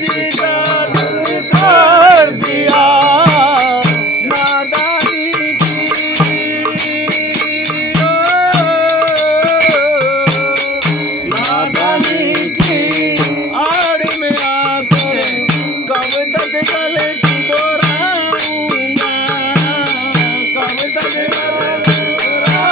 जी जादू कर दिया नादानी की, नादानी की आड़ में आकर कब तक गलती दोहराऊंगा, कब तक दोहराऊंगा।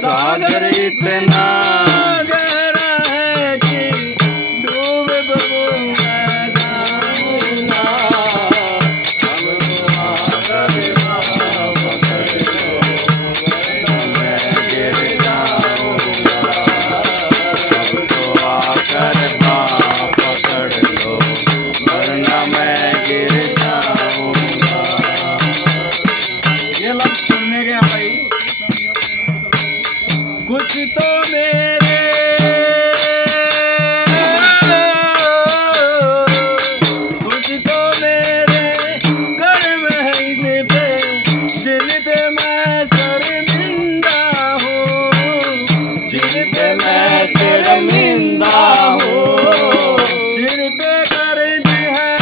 सागर इतना गहरा है कि डूब बबू मैं जाऊंगा, अब तो आकर पकड़ लो मैं गिर जाऊंगा, अब तो आकर पकड़ लो वरना मैं गिर जाऊंगा। ये लफ्ज सुनने गया भाई, कुछ तो मेरे कर्म है इन पे जिन पे मैं शर्मिंदा हूँ, जिन पे मैं शर्मिंदा हूँ। सिर पे कर्ज है,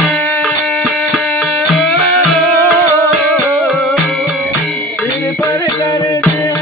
सिर पर कर्ज है,